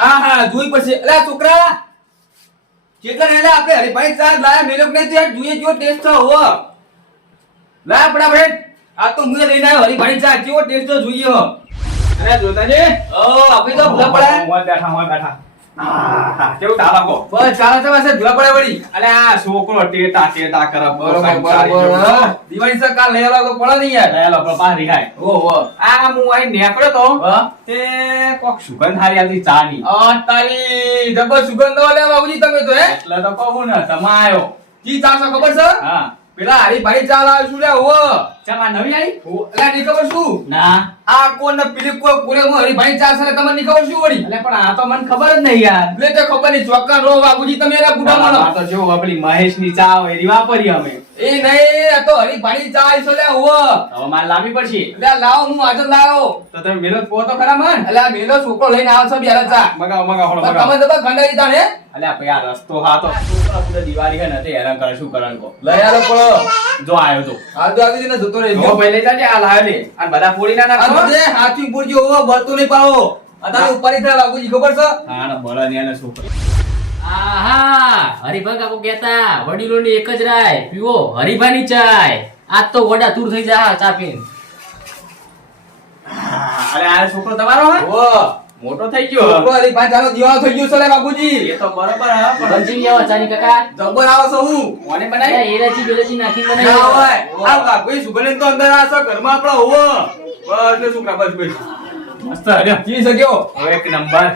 હા જોઈ પછી. અલા છોકરા કેટલા નેલા આપણે હરીભાઈ ચાર લાયા મેલોક ને તે જોઈએ જો ટેસ્ટ હો લા ફટાફટ. આ તો મુએ લઈને આવ્યો હરીભાઈ ચાર કેવો ટેસ્ટ જોઈએ હો. અરે જોતા છે આપણે તો ભૂલા પડ્યા. હું બેઠા કેવું તાલાકો બસ ચાલો ચાલો છે ભૂલા પડ્યા વળી. અલે આ છોકરો ટેટા કરે બરોબર. દિવાળી સર કાલ લઈ આવવા તો પડે નહીં યાર. લેલો પપ્પા રિહાય ઓહો આ હું અહીં નીકળ્યો તો હા તે કોક સુગંધ હારી આવતી ચાની તારી જબર સુગંધ વાલે બાબુજી તમે તો હે એટલે તો કહું ને તમે આયો કી ચા છે ખબર છે હા પેલા હરીભાઈ ચા લાવ્યો છું લે હો ચમ આ નવી આવી એટલે ની ખબર શું ના આ કોણ પેલી કોઈ પૂરે હું હરીભાઈ ચા છે તમને ની ખબર શું વળી. એટલે પણ આ તો મને ખબર જ નહીં યાર એટલે તો ખબર નહીં ચોક્કસ રો બાબુજી તમે એના બુઢા આ માનો તો જો આપણી મહેશની ચા હોય એરી વાપરી અમે એ નહીં આ તો હરીભાઈ ચા છે લે હો હવે મારે લાવવી પડશે એટલે લાવો હું આજે લાવ્યો. તો તમે મેલો પો તો ખરા મન એટલે આ મેલો છોકરો લઈને આવે છે બેલા ચા મગાવો તમે તો ગંડાઈ તા ને અલ્યા ભાઈ આ રસ્તો હા તો છોકરા પૂરે દિવાળી હે ને તે હેરાન કરે શું કરવાનું કો લઈ આલો પડો જો આયો તો આ તો આવી ને જતો રહી જો પહેલે જાજે આ લાવ્યો લે અને બધા પોળી ના આ નાખો તો જે હાથી પૂરજો હો બળતો નહીં પાવો અત્યારે ઉપર થી બાબુજી ખબર છે હા ને બળા ને એને છોકરો આહા હરીભા કાકો કહેતા વડીલોની એક જ રાય પીવો હરીભાની ચાય આજ તો વડા તૂર થઈ જા ચા પીને. અરે આ છોકરો તમારો હે ઓ મોટો થઈ ગયો છોકરો હરીભાઈ ચાનો દીવાનો થઈ ગયો છે લે બાબુજી. એ તો બરોબર હે પણ બંધી આવો ચાની કાકા જબર આવો છો હું કોને બનાવી એલાચી બેલાચી નાખી ના બનાવી હોય આ બાપુજી સુગંધ તો અંદર આ છે ઘરમાં આપણા હોવો બસ એટલે છોકરા બસ ભાઈ મસ્ત હે જી સક્યો હવે એક નંબર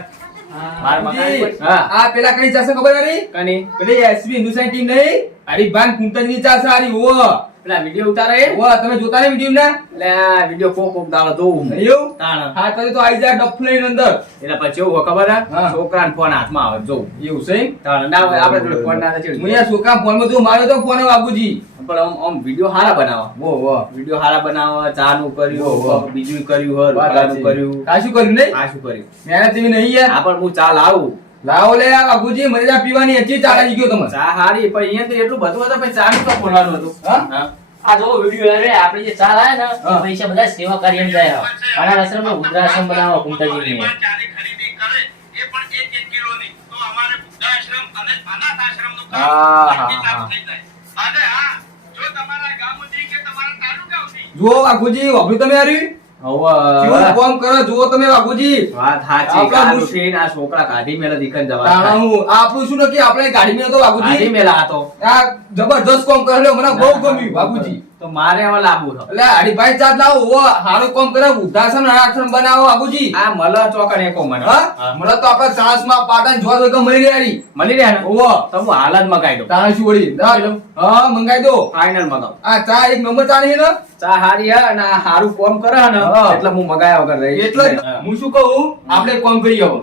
માર મકાઈ બાબુજી, આ પેલા કઈ ચાસે ખબર હરી કની પેલી એસબી હિન્દુસ્તાન ટીમ નહીં હરીભાઈ કુંતનની ચાસે હારી હોવો પેલા વિડિયો ઉતારે હોવો તમે જોતા ને વિડીયો ના એટલે આ વિડિયો કોક દાડો જોઉં એવું તાણ હા તો આઈ જાય ડફ લઈને અંદર એટલે પછી એવું ખબર હે હા. છોકરાને ફોન હાથમાં આવે જોઉં એવું છે તાણ ના હોય આપણે જોડે ફોન ના હું ચડી અહીંયા છોકરા ફોન માં તું માર્યો તો ફોન બાબુજી પણ આમ વિડિયો હારા બનાવો વો વિડિયો હારા બનાવો ચાનું ઓહો. કર્યું બીજું કર્યું હર ફલાનું કર્યું કાશું કર્યું નહીં આ શું કર્યું મહેનત એવી નહીં યાર આ પણ હું ચા લાવું લાવો લે આ બાબુજી મરેજા પીવાની હજી ચાલી ગયો તમે ચા હારી પણ અહીંયા તો એટલું બધું હતું પણ ચા નું તો બોલવાનું હતું હા? હા આ જો વિડિયો રે આપણે જે ચા લાયા ને હા. એ પૈસા બધા સેવા કાર્યમાં જાય અનાથ આશ્રમમાં વૃદ્ધાશ્રમ બનાવવા કુંતાજીને ચાની ખરીદી કરે એ પણ એક કિલોની તો અમારે વૃદ્ધાશ્રમ અને અનાથ આશ્રમનું હા, કામ હા, નક્કી ચાલુ હા. થઈ જાય. અને હા, જો તમારા ગામથી કે તમારા તાલુકાથી જુઓ બાબુજી વાપરી તમે હારી કેવું હવે કામ કરો જુઓ તમે બાબુજી વાત સાચી આપણા કાલ મુશ- ઉઠીને આ છોકરા કાઢી મેલે દીકન તાણા જવા હું આપણું શું નક્કી આપણે ગાડી માં તો કાઢી બાબુજી મેલા હતો આ જબરદસ્ત કામ કર્યો મને બહુ ગમ્યું બાબુજી તો મારે હવે લાવવું છે એટલે હરીભાઈ ચાટ લાવો ઓ સારું કામ કરે વૃદ્ધાશ્રમ અનાથાશ્રમ બનાવો બાબુજી આ મલા ચોકડ એકો મને હા હા. મને તો આપણા ચાન્સ માં પાટણ જોવા તો મળી રહ્યા મળી રહ્યા ને ઓવો તો હું હાલ જ મગાઈ દઉં તાણે શું વળી હા મંગાઈ દો ફાઇનલ મગાવ આ ચા એક નંબર ચા નહીં ને ચા હારી હે અને આ હારું કોમ કરે હે ને હા. એટલે હું મગાયા વગર રહી એટલે જ હું શું કહું આપણે એક કામ કરીએ હવે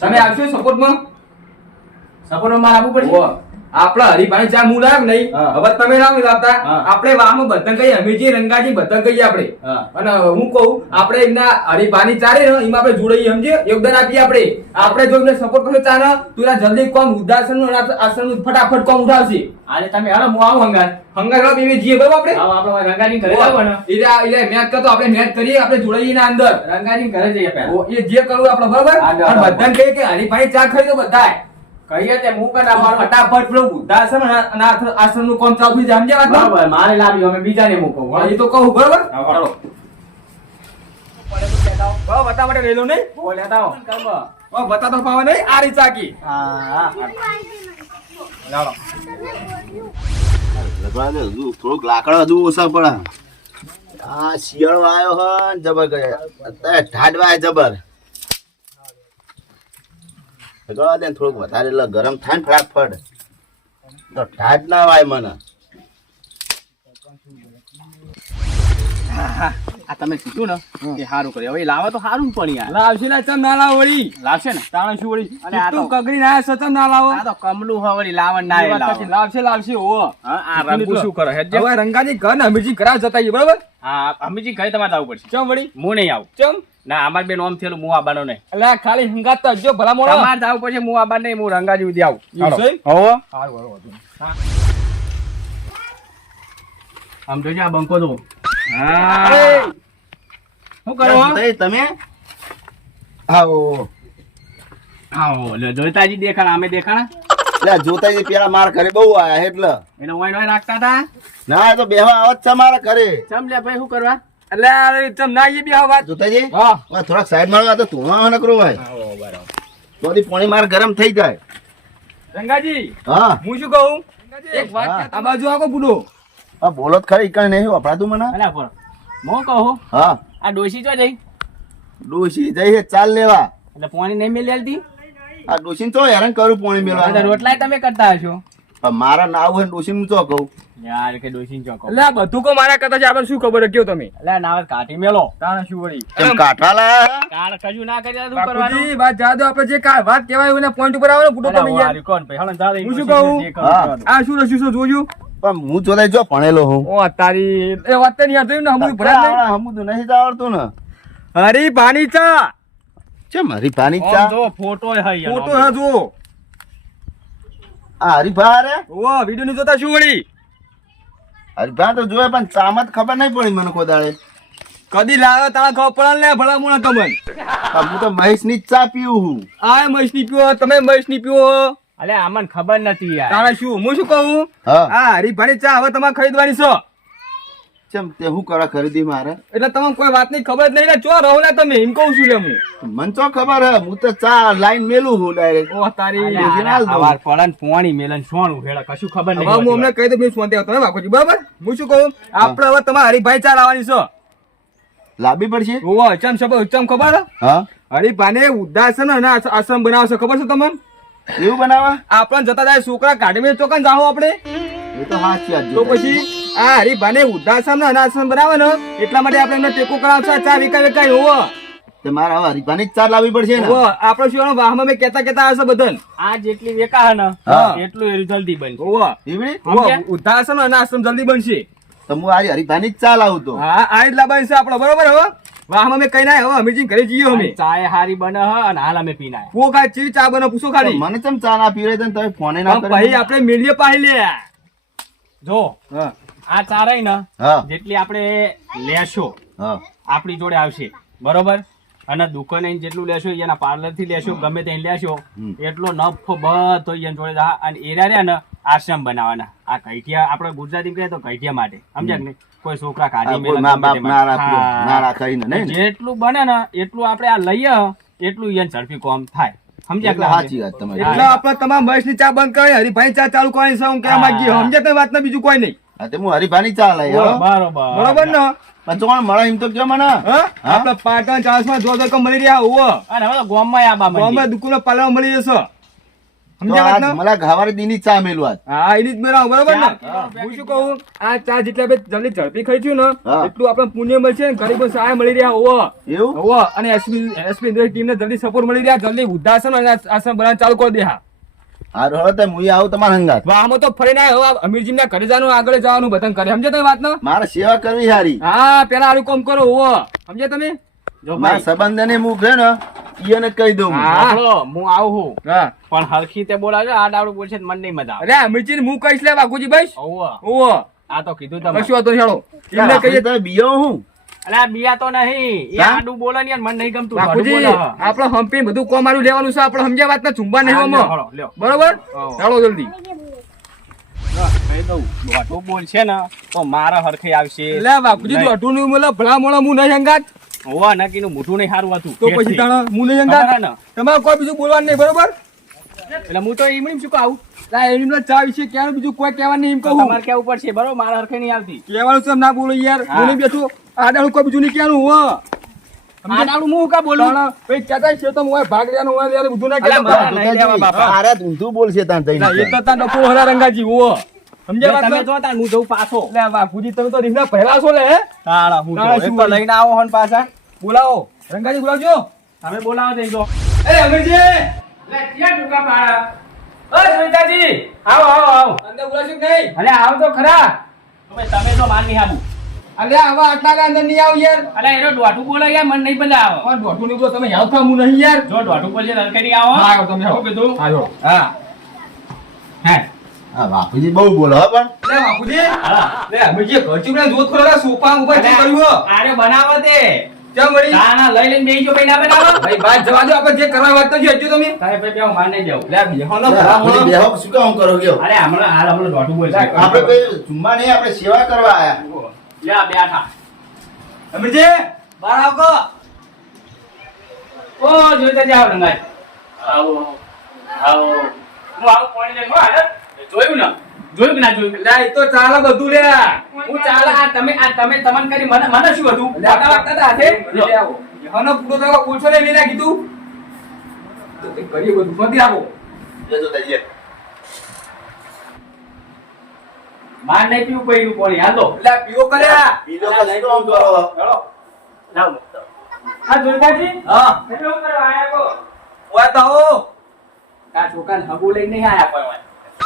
તમે આવશો સપોર્ટમાં સપોર્ટ મારે આપવું પડશે ઓવો આપણા હરીભાઈ ચા હું લાવ નહીં હા. હવે તમે ના લાવતા હા. આપણે વાહમાં બધા કહીએ અમીજી રંગાજી બધા કહીએ આપણે હા અને હું કહું આપણે એમના હરીભાની ચારે ને એમાં આપણે જોડાઈએ સમજે યોગદાન આપીએ આપણે જો એમને સપોર્ટ કરશો ચાલે તો એના જલ્દી કોમ વૃદ્ધાશ્રમ આશ્રમ ફટાફટ કોમ ઉઠાવશે આજે તમે હાલો હું આવું હંગાર હંગાર બેબી જીએ બરાબર આપણે આવો આપણે રંગાની ઘરે જાવ ને એટલે મેચ કરતો આપણે મેચ કરીએ આપણે જોડાઈએ એના અંદર રંગાની ઘરે જઈએ પહેલા ઓ, એ જે કરવું આપણે બરાબર આગળ, અને આગળ. બધાને કહીએ કે હરીભાઈ ચા ખાઈ દો બધાય કહીએ તે હું કર અમારો ફટાફટ પેલું વૃદ્ધાશ્રમ અને આશ્રમ નું કામ ચાલુ થઈ જાય સમજ્યા વાત ને? બરાબર મારે લાવી અમે બીજાને મૂકો હા, એ તો કહું બરાબર હા, ચાલો. બતા માટે લઈ લો નહીં ઓ લેતા આવો બતા તો પાવા નહીં આ રીત ચાકી હા લાવો લગવા દે થોડુંક લાકડા હજુ ઓછા પડે આ શિયાળો આવ્યો હે ને જબર કરે અત્યારે ઠાડવા જબર લગવા દે ને થોડુંક વધારે એટલે ગરમ થાય ને ફટાફટ તો ઠાડ ના વાય મને આ તમે કીધું ને કે સારું કર્યું હવે લાવે તો સારું પણ યાર લાવશે ના ચમ ના લાવ વળી લાવશે ને તાણે શું વળી અને આ તો- તું કગરી ના સતમ ના લાવો આ તો કમલું હવે વળી લાવણ ના એ લાવે લાવશે ઓ હા આ રંગુ શું કરે હેડ હવે રંગાજી ઘર ને અમીજી ઘરા જતા આવીએ બરાબર હા અમીજી ઘરે તમારે જવું પડશે ચમ વળી હું નહીં આવું ચમ ના અમાર બેન ઓમ થયેલું હું આવવાનો નહીં એટલે ખાલી હંગાત તો જો ભલા મોણો તમારે જવું પડશે હું આવવાનો નહીં હું રંગાજી સુધી આવું એવું છે? હોવો હારું હારું આમ જોજો આ બંકો જો હા શું કરો તઈ તમે આવો આવો લ્યો જોતાજી દેખાણા અમે દેખાણા એટલે જોતાજી પેલા મારા ઘરે બહુ આયા એટલે એને ઓય નોય રાખતા હતા ના એ તો બેહવા આવત છે મારા ઘરે ચમ લે ભાઈ શું કરવા એટલે આ ચમ ના એ બી આ વાત જોતાજી હા આ થોડાક સાઈડ માં તો તું નકરો ભાઈ આવો બરાબર તો પાણી મારે ગરમ થઈ જાય રંગાજી હા હું શું કહું એક વાત હા. આ બાજુ આવો બુડો આ બોલો જ ખરી કઈ નહીં વપરાતું મને અલા પર મો કહો હા આ ડોશી તો જઈ ડોશી જઈએ ચાલ લેવા એટલે પાણી નહીં મેલી આલતી આ ડોશીને ચો હેરાન કરું પાણી એટલે મેળવા રોટલાય તમે કરતા હશો પણ મારા ના હોય ડોશીને ચો કહું યાર કે ડોશી ચોકો એટલે આ બધું કો મારા કરતા છે આપણે શું ખબર કયો તમે એટલે નાવત કાઢી મેલો તાણે શું વળી કેમ કાઠા લાયા કાર કજુ ના કરી શું કરવાનું બાપુજી વાત જા દો આપણે જે વાત કહેવાય એના પોઈન્ટ ઉપર આવો ને બુડો તમે યાર કોણ ભાઈ હળન જાવે હું શું કહું? જે કરવું હા. કરવાનું. આ શું રસ્યું શું જોયું પણ હું જોતા જો ભણેલો હું ઓ તારી એ વાત તો નહીં આવતી ને હમું ભરાત નહીં હમું નહીં જ આવડતું ને હરી પાણી ચા છે મારી પાણી ઓમ ચા જો ફોટો હે યાર, ફોટો ઓમ હા જો આ હરીફા રે ઓ વિડિયો ની જોતા શું વળી હરીફા તો જોયે પણ ચામાં જ ખબર નહીં પડી મને કોદાળે કદી લાવે તારા ખબર પડે ને ભલા મુણા તમને પણ હું તો મહેશ ની જ ચા પીવું હું આ મહેશ ની પીવો તમે મહેશ ની પીવો અલે આમન ખબર નથી યાર તારા શું હું શું કહું હા આ હરીફાની ચા હવે તમારે ખરીદવાની છે ચમ તે હું કરા ખરીદી મારે એટલે તમને કોઈ વાત ની ખબર જ નહીં ને ચો રહો ને તમે એમ કહું છું લે હું મન ચો ખબર હે હું તો ચા લાઈન મેલું હું ડાયરેક્ટ ઓ તારી અલે ડોશી ના આને હાલ દઉં. સવાર પડન પોણી મેલન સોનું હેડા કશું ખબર હવે નહીં હું અમને કહી દઉં મેં સોંતે આવતો ને બાપુજી બરાબર હું શું કહું આપણે હવે તમારે હરીભાઈ ચા લાવવાની છે લાંબી પડશે ઓ ચમ ખબર હા હરીભાને ઉદાસન અને આશ્રમ બનાવશે ખબર છે તમને એવું બનાવા આપણને જતા જાય છોકરા કાઢી મેં ચોકન જાઓ આપણે એ તો હાચી વાત તો જોતાજી. પછી આ હરીભાને ઉદાસન અને આશ્રમ બનાવે ને એટલા માટે આપણે એમને ટેકો કરાવશે ચા વિકાય હોવો તે મારે હવે હરીફાની જ ચા લાવવી પડશે ને આપણે શું વાહમાં મેં કેતા આવશે બધાને આ જેટલી વેકા હે ને હા. એટલું એ જલ્દી બનશે હોવો એવડી સમજ્યા? ઉદાસન અને આશ્રમ જલ્દી બનશે તો હું આ હરીફાની જ ચા લાવું તો હા આ જ લાવવાની છે આપણે બરોબર હવે વાહમાં મેં કઈ ના હવે અમીજી ઘરે જઈએ અમે અને ચાય હારી બને હે અને હાલ અમે પીના કો ખાય ચીવી ચા બને પૂછો ખાલી મને ચમ ચા ના પીવે તને તમે ફોને ના ભાઈ કરે આપણે મેળીએ પાહી લે જો હા આ ચારાય ને હા જેટલી આપણે લેશો હા આપણી જોડે આવશે બરોબર અને દુકાને આઈને જેટલું લેશો એના પાર્લર થી લેશો ગમે ત્યાં લેશો હમ. એટલો નફો બધો એના જોડે જા. અને એરા રહ્યા ને આશ્રમ બનાવવાના આ કૈઠિયા આપણે ગુજરાતી કહે તો કૈઠિયા માટે સમજ્યા કે નહીં કોઈ છોકરા આ કાઢી કોઈ મેલે મા ગમે બાપ તે ના માટે. રાખે હા. ના રાખે ને નહીં ને? જેટલું બને ને એટલું આપણે આ લઈએ એટલું એને ઝડપી કોમ થાય સમજ્યા એટલે કે સાચી વાત તમારી એટલે આપણે તમારા મહેશની ચા બંધ કરી હરીભાઈ ચા ચાલુ કરવાની છે હું કહેવા માંગીએ સમજ્યા તમે વાત બીજું કોઈ નહીં હા તે હું હરીફાની ચા લઈ બોલો. આવો. બરોબર બરોબર ને પણ કોણ મળે એમ તો કયો મને હા આપણે પાટણ ચાસમાં જો મળી રહ્યા હોવો અને હવે તો ગોમમાં આબા મંડી. ગામમાં દુકાનો પાલવા મળી જશે તો સમજ્યા વાત આજ ને? મને ઘાવારી દીની ચા મેલું આજ હા એની જ મેળાવો બરોબર ને હા. હું શું કહું આ ચા જેટલા આપણે જલ્દી ઝડપી ખાઈશું ને હા. એટલું આપણે પુણ્ય મળશે ને ગરીબો સહાય મળી રહ્યા હોવો એવું હોવો અને એસપી ટીમને જલ્દી સપોર્ટ મળી રહ્યા જલ્દી વૃદ્ધાશ્રમ અને આશ્રમ બનાવવાનું ચાલુ કરી દે હા હારું હવે તો હું આવું તમારા હંગાત વાહમાં તો ફરીને આવ્યો હવે અમીરજી ના ઘરે જવાનું આગળ જવાનું બતન કરે સમજે તમે વાત ને મારે સેવા કરવી હારી હા પેલા આરું કામ કરો હોવો સમજે તમે જો મારા ભાઈ, સંબંધને હું છે ને ઈયોને કહી દઉં હું. હા. સાંભળો, હું આવું છું હા પણ હરખી તે બોલાવજો આ ડાવડું બોલશે તો મને નહીં મજા આવે અરે અમીરજી હું કહીશ લે બાકુજી ભાઈ ઓવો, હોવો આ તો કીધું તમે કશું વાતો હેડો એમને આપણે કહીએ તો બીયો હું અલે આ બિયા તો નહીં એ હા? આડું બોલે ને યાર, મને નહીં ગમતું બાકુજી ઢોઢું બોલે. આપણે હંપી બધું કોમ મારું લેવાનું છે આપણે સમજ્યા વાત ના ચુંબા નહીં હા, લ્યો, હોમો. હળો, લ્યો. બરોબર હોવ. ચાલો જલ્દી કહી દઉં ઢોઢું બોલશે ને તો મારા હરખે આવશે લે બાપુજી નહીં. દોઢું નું બોલે ભલા મોળા હું નહીં હંગાત હોવા નક્કીનું મોઢું નહીં સારું હતું તો પછી તાણા હું નહીં ખબર હે હંગાત ને? તમારે કોઈ બીજું બોલવાનું નહીં બરોબર એટલે હું તો એમ શું કહું લા એની ચા વિશે ક્યારે બીજું કોઈ કહેવાનું નહીં એમ કહું તમારે કેવું પડશે બરોબર મારા હરખે નહીં આવતી કહેવાનું છે એમ ના બોલો યાર હા. હું નહીં બેઠું આડાનું કોઈ બીજું નહીં કહેવાનું હો આ ડાવડું હું કા બોલું તાણા ભાઈ કહેતા છે તો હું ભાગ લેવાનું હોય યાર બધું ના અલા, કહેતા મારા નહીં લેવા બાપા. તારે જ ઊંધું બોલશે તાન જઈને. ના, એ તો તાર ડફો હરા રંગાજી હો સમજ્યા વાત તમે ને? જોતા હું જઉં પાછો લે બાપુજી તમે તો રીંગણા પહેલા છો લે હે તાળા હું તાળા તો શું એક તો લઈને આવો હન પાછા બોલાવો રંગાજી બોલાવજો તમે બોલાવો તો જો એ અમીરજી લે ક્યાં ટૂંકા પાડા ઓ સુનીતાજી આવો આવો આવો અંદર બોલાવશો કે નહીં અલે આવ તો ખરા તમે તો માર નહીં આવું અલ્યા આવા આટલા ના અંદર નહીં આવ યાર અલે એનો દોઢું બોલે યાર મને નહીં બોલે આવો કોણ બોટું નહીં બોલો તમે યાદ થા હું નહીં યાર જો દોઢું બોલશે તો હલકે નહીં આવો હા આવો તમે આવો. શું કીધું હા આવો. હા હે હા બાપુજી બહુ બોલો હો પણ લે બાપુજી લે અમીરજી ઘર ચૂપડા જોત ખોલા સોફા ઉપર શું કર્યું હો? આરે બનાવો તે ચમ વળી તાના લઈ લઈને બેસી જો ભાઈ ના બનાવો ભાઈ વાત જવા દો, આપણે જે કરવા વાત તો છે હજુ તમે તારે ભાઈ બે હું માર નહીં જાઉં લે બેહો ને આપણે બેહો શું કામ કરો ગયો અરે હમણાં દોઢું બોલ આપણે કોઈ જુમ્મા નહીં, આપણે સેવા કરવા આયા. લે આ બેઠા અમીરજી બહાર આવકો. ઓ જોઈતા જાવ રંગાઈ આવો આવો હું આવું પાણી લઈને હું હાલે જોયું ને જોયું કે ના જોયું લે ઈ તો ચાલે બધું લે. હું ચાલે આ તમે તમને કરી મને શું હતું લે આ વાત હતા હાથે લે આવો. બેહોનો પૂરો થયો પૂછો ને મેં કીધું તો તે કરીએ બધું ફોધી રાખો. જજો તાઈએ. માર નહીં પીવું પડ્યું પાણી હાલો લે પીવો કર્યા બીજો કશું કામ કરો. હેલો લાવ આ જોઈતાજી હા કેટલો કરવા આયા કો ઓય તો આવો. આ છોકરાને હગુ લઈને નહીં આયા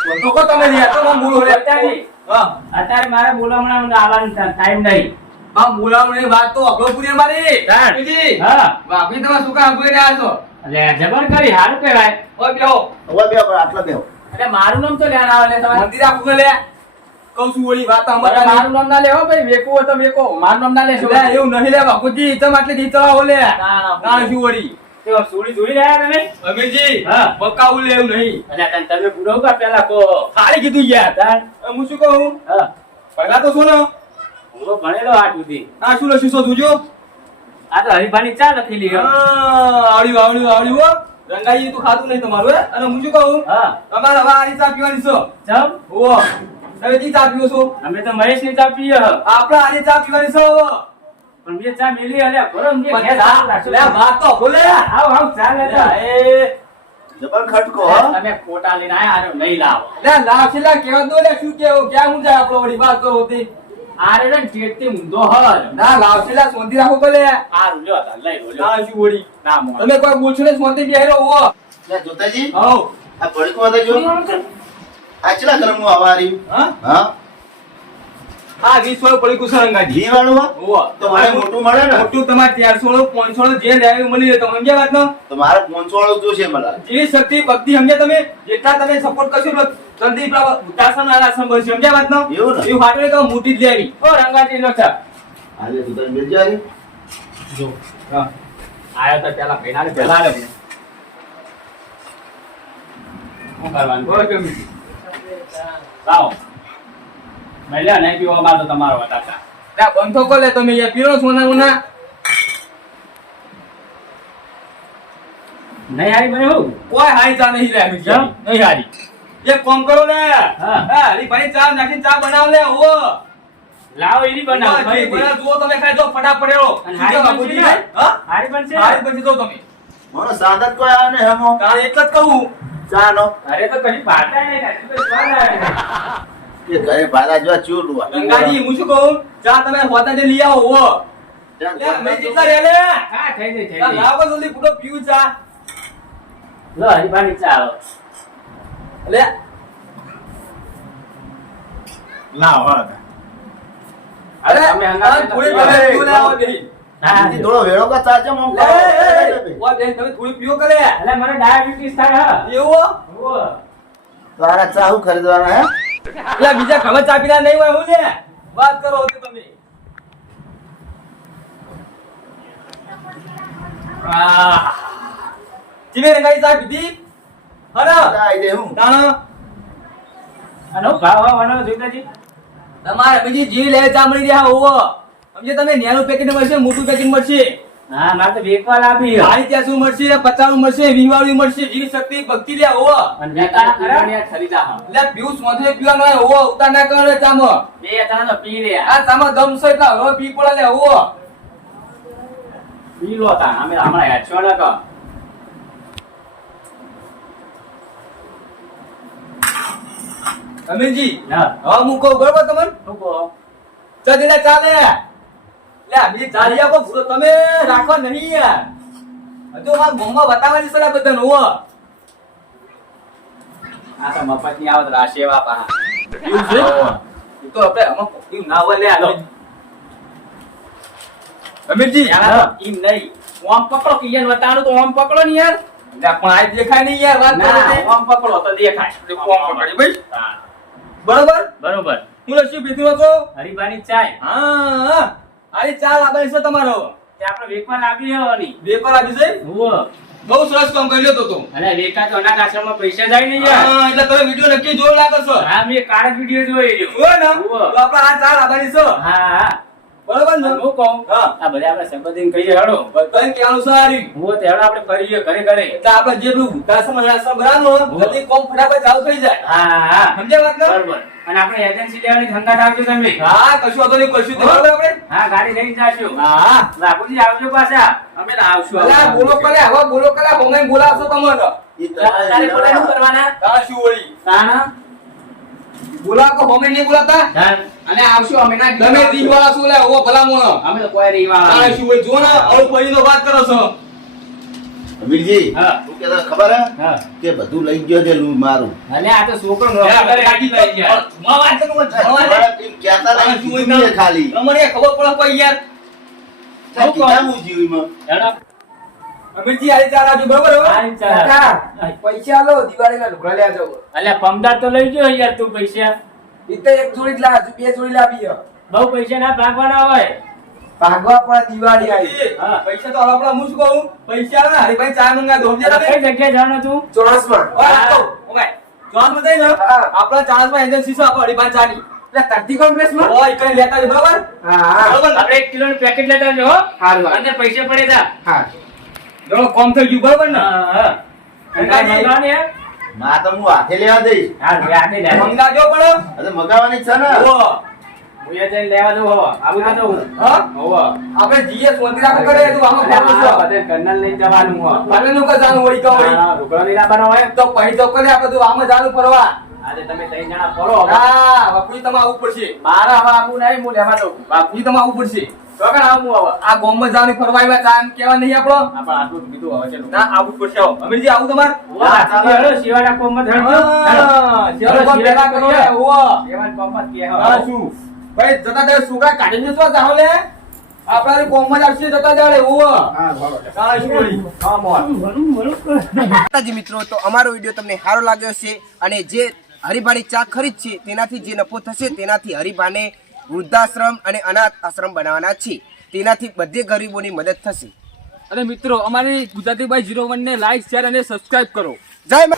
કોઈ તો કો તમે લે તો મમ બોલો લે. જોઈતાજી હા અત્યારે મારે બોલાવવાનું આવવાનું ટાઈમ નહીં મમ બોલાવવાની વાત તો અગલો પૂરી મારી. તાણ. અમીરજી હા વાપી તમે શું કામ બોલી રહ્યા છો? એટલે જબર કરી સારું કહેવાય ઓય બેહો હવે બેહો, પણ આટલા બેહો. એટલે મારું નામ તો લેવા આવે તમારે મંદિર આપું લે. કહું છું ઓલી વાત અરે અમારા મારું નામ ના લેવો ભાઈ વેકો હોય તો વેકો મારું નામ ના લેશો લે એવું નહીં લે બાપુજી તમે આટલે જીતવા હો લે. ના. ના શું વળી તે સુડી જોઈ રહ્યા તમે અમીરજી હા. બકાવું લે એવું નહીં. એટલે તમે પૂરો કા પેલા કો ખાલી કીધું યાર. તાણ. હું શું કહું હા પહેલા તો શું ને પૂરો ભણેલો આ સુધી આ શું લખી છો જોજો. આ તો હરીફાની ચા લખી લી આવડ્યું હો. રંગાઈ તો ખાતું નહીં તમારું હે. અને હું શું કહું હા તમારે હવે આની ચા પીવાની છો. ચમ ઓહો તમે જી ચા પીવો છો? અમે તો મહેશ ની ચા પીએ હ. આપણે આની ચા પીવાની છો. પણ બે ચા મેલી અલ્યા ગરમ બે પણ ઘેર ચા રાખશો. લે વાત તો બોલે. આવ આવ ચા લેતા એ જબર ખટકો હો. તમે ખોટા લઈને આયા આરો નહીં લાવો લે લાવશે લે કેવા દો લે શું કેવું ક્યાં હું જાય આપણો વળી વાત કરો હતી. આરે ને ટેટથી ઊંધો હર ના લાવશે લે શાંતિ રાખો ભલે. આ લ્યો તા લઈ લો લ્યો. ના શું વળી ના મોં. તમે કોઈ બોલશો ને શાંતિ બેહેરો હો. લે જોતાજી, હો આ ભડકો હતા જો. આ ચેલા ગરમમાં હવારી. હા હા? આ 20 વાળું પડી કુસરંગાજી. ઘી વાળું હો? ઓહો તો મને મોટું મળે ને. મોટું તમારે 400 વાળું 500 વાળું જે લે એવું મળી રહે. તમે સમજ્યા વાત નો? તો મારે 500 વાળું જોશે મને. જેવી શક્તિ ભક્તિ સમજ્યા તમે જેટલા તમે સપોર્ટ કરશો એટલો જલ્દી પેલા ઉદાસન આરાસન બનશે. સમજ્યા વાત નો? એવું ને? એવું ફાટે કે મોટી જ લેવી. ઓ રંગાજી નો ચા. આજે જોતાજી મિલ જાય. જો હા આયો તો પેલા ભેના પેલા આલે મને. શું કરવાનું ઓય કેમ લાવો મળ્યા નહીં પીવા માં તો તમારો વટાતા લે બંધો કો લે તમે યાર પીરો સોના ઉના. નહીં હારી બન્યું કોઈ હાઈ ચા નહીં લે કેમ? નહીં હારી. એક કામ કરો ને હા. હા હરી ભાઈ ચા નાખીને ચા બનાવ લે ઓ લાવો એની બનાવો જે ફરીથી. બને જુઓ તમે ખાઈ જાઓ ફટાફટ એવો. અને શું હારી કહેવા બનશે બાપુજી? ને? હા હારી બનશે હારી પછી જાઓ તમે. મને સાદત કોઈ આવે ને હેમો. કારણ એટલે જ કહું ચા નો. અરે તો કઈ ભાતા નહીં કાઢી તો સ્વાદ આવે. કે ઘરે ભાડા જોવા ચૂડું આ. ગંગાજી હું શું કહું ચા તમે હોતા જે લઈ આવો ઓ લે મેં કેટલા રે લે હા થઈ ગઈ થઈ ચા ગઈ લાવો જલ્દી પૂરો પીવું ચા લો હરીફાની ચા આવો લે લાવો અરે તમે હંગાતે આ થોડી તો તમે એ, પીવો લે આવો બેહી. હા બીજી થોડો વેળો કા ચા ચમ આમ લે કરો. ઓ બેન તમે થોડી પીવો કરે એટલે મને ડાયાબિટીસ થાય હા એવું ઓહો. તારા ચા હું ખરીદવાના હે? એટલે બીજા ખબર ચા પીના નહીં હોય હું લે વાત કરો હોતે તમે જીવે રંગાઈ ચા પીધી હરા ચા આઈ દે હું. તાણ આનો ભાવ આવવાનો જોઈતાજી તમારે બીજી જી લે ચા મળી રહ્યા હોવો સમજે તમે નેનું પેકેટ મળશે મોટું પેકેટ મળશે હા મારે તો વેકવા લાવી આની ત્યાં શું મળશે 50 મળશે 20 વાળું મળશે જીવી શક્તિ ભક્તિ લે હોવો અને વેકવા ખરા ખરીદા હા એટલે પીવું સ્વાદે પીવાનું હોય હોવો ઉતાર ના કરે ચામાં બે જણા તો પી રહ્યા આ ચામાં દમ છે એટલે હવે પી પડે લે હોવો પી લો તા અમે હમણાં હેડશો ન કર અમીરજી હા હવે હું કહું બરોબર તમને શું કહો ચાલે ચાલે લે બીજી ચાલી આપો ભૂલો તમે રાખો નહીં યાર હજુ મારા ગામમાં બતાવવાની છે આ બધાને હોવો આ તો મફત ની આવત રાશિ એવા પા એવું છે એ તો આપણે આમાં એવું ના હોય લે લો. અમીરજી ઈમ નહીં ઓમ પકડો કે યાર વટાણું તો ઓમ પકડો ને યાર લે પણ આ દેખાય નહીં યાર વાત કરો ના તે. ઓમ પકડો તો દેખાય ઓમ પકડી ભાઈ. હા. બરોબર બરોબર હું લસ્સી પીધું હતો હરીબાની ચાય હા આની ચા લાવવાની છે તમારો તે આપણે વેકમાં લાવી આવવાની. વેપાર આપી છે ઉવ્વ. બહુ સરસ કામ કરી લ્યો તો તું. અરે વેકા તો અનાથ આશ્રમમાં પૈસા જાય નહીં યાર. હા, એટલે તમે વિડીયો નક્કી જોર લાગો છો. હા મેં કાળ જ વિડીયો જોઈ રહ્યો. જુઓ ને ઉવ્વ. તો આપણે આ ચાર આબાની છો. હા હા બરોબર ને? હું કહું હા. આ બધા આપણે સંબંધી કહીએ હેડો. બધાને કહેવાનું છે હારી. હું તો હેડો આપણે ફરીએ ઘરે ઘરે. એટલે આપણે જે પેલું વૃદ્ધાશ્રમ અનાશ્રમ બનાવવાનું હોય, જલ્દી કોમ ફટાફટ ચાલુ થઈ જાય. હા હા સમજ્યા વાત ને? બરોબર. અને આપણે એજન્સી લેવાની ધંધા આવજો તમે. હા, કશું વાંધો નહીં, કશું તો બરોબર આપણે. હા ગાડી લઈને જાશો. હા. બાપુજી આવજો પાછા. અમે તો આવશું. અલા, બોલો કરે, હવે બોલો કરે, ભોંગાઈને બોલાવશો તમને. ઈ તો તારે બોલાવાનું કરવાના. હા, શું વળી? તાના બોલાવો કે ભોંગાઈને નહીં બોલાવતા? જાન. અને આવશું અમે ના તમે દીવાળા શું લે, ઓવો ભલા મોણો. અમે તો કોઈ રહી વાળા તારે શું વળી? જુઓ ને, આવું પરીનો વાત કરો છો. અમીરજી હા. શું કહેતા ખબર હે હા. કે બધું લઈ ગયો છે લૂ મારું અલે આ તો છોકરો નોકરી કરે કાઢી લઈ ગયા. માં વાત કરો, માં વાત. તમારા કંઈ કહેતા હા, નહીં, શું કીધું હોય છે ખાલી તમને ખબર પડે કોઈ યાર. કાંઈ કીધા હું જીવીમાં. હેડો. અમીરજી હારી ચાલ આવજો, બરોબર હવે? હા, ચાલ. કાકા, પૈસા લો દિવાળીના લુગડા લેવા જાવ અલ્યા પમદાર તો લઈ ગયો યાર તું પૈસા. એ તો એક જોડી જ લાવ બે જોડી લાવી હે. બહુ પૈસા ના ભાગવાના હોય. ભાગવા પણ દિવાળી આવી હા. પૈસા તો આપણા હું શું કહું, પૈસા આવે ને, હરીભાઈ ચા મંગા દો, સમજ્યા તમે? કઈ જગ્યાએ જવાનું તું? ચોરસમાં ઓય, આ તો, ઓય, જોવાનું બતાવી ને, હા. આપણા ચાણસમાં એજન્સી છે, આપણે હરીભાઈ ચાની. એટલે ધરતી કોમ્પ્લેક્સમાં ઓય, કઈ લેતા જ, બરોબર? હા બરોબર ને? આપણે 1 કિલોનું પેકેટ લેતા આવજો હો. હારું. અંદર પૈસા પડે તા. હા જો કોમ થઈ ગયું, બરોબર ને? હા હા. અને તારે મંગાવવાની હે? માં તો હું હાથે લેવા દઈશ હા લે આને લે. મંગાજો પણ. અરે મગાવવાની જ છે ને ઓહો. હું એ જઈને લેવા દઉં હો. આવું ના દઉં. હા? હોવો. આપણે જીએ સોંદરી રાખો કરે, તો આમાં અલ્યા ખબર મારા છે. બધે કર્નલ લઈને જવાનું હો. ભલે નું કે જાનું વળી કા વળી. હા, ઢોકળા નહીં લાવવાનો હોય. તો પછી તો કરે, આપણે તો આમાં જાનું ફરવા. આજે તમે 3 જણા ફરો હવે. હા, બાપુજી તમે આવવું પડશે. મારા હવે આવું નહીં, હું લેવા દઉં. બાપુજી તમે આવવું પડશે. તો કણ આવું હવે? આ ગામમાં જાનું ફરવા આવ્યા, ચા એમ કહેવા નહીં આપણો. આપણે આટલું જ કીધું હવે ચલો. ના, આવવું જ પડશે. આવો. અમીરજી આવું તમારે? હા, ચાલો હેડો, શિવાળા કોમમાં ધરજો. હેડો. હા, ચાલો કોમ ભેગા કરો લે, ઓહો. શિવાળા કોમમાં જ કે હા, શું? ભાઈ જતા ત્યારે છોકરા કાઢીને તો જાઓ લે. આપણા કોમમાં જ આવશે જતા ત્યારે, ઓહો. હા, શું વળી? હા, મોર. માતાજી મિત્રો, તો અમારો વિડીયો તમને સારો લાગ્યો છે અને જે હરિભાની ચા ખરીદ છે તેનાથી જે નફો થશે તેનાથી હરિભાને વૃદ્ધાશ્રમ અને અનાથ આશ્રમ બનાવવાના છે, તેનાથી બધે ગરીબોની મદદ થશે. અને મિત્રો અમારી ગુજરાતી ભાઈ 01 ને લાઈક શેર અને સબસ્ક્રાઇબ કરો. જય મા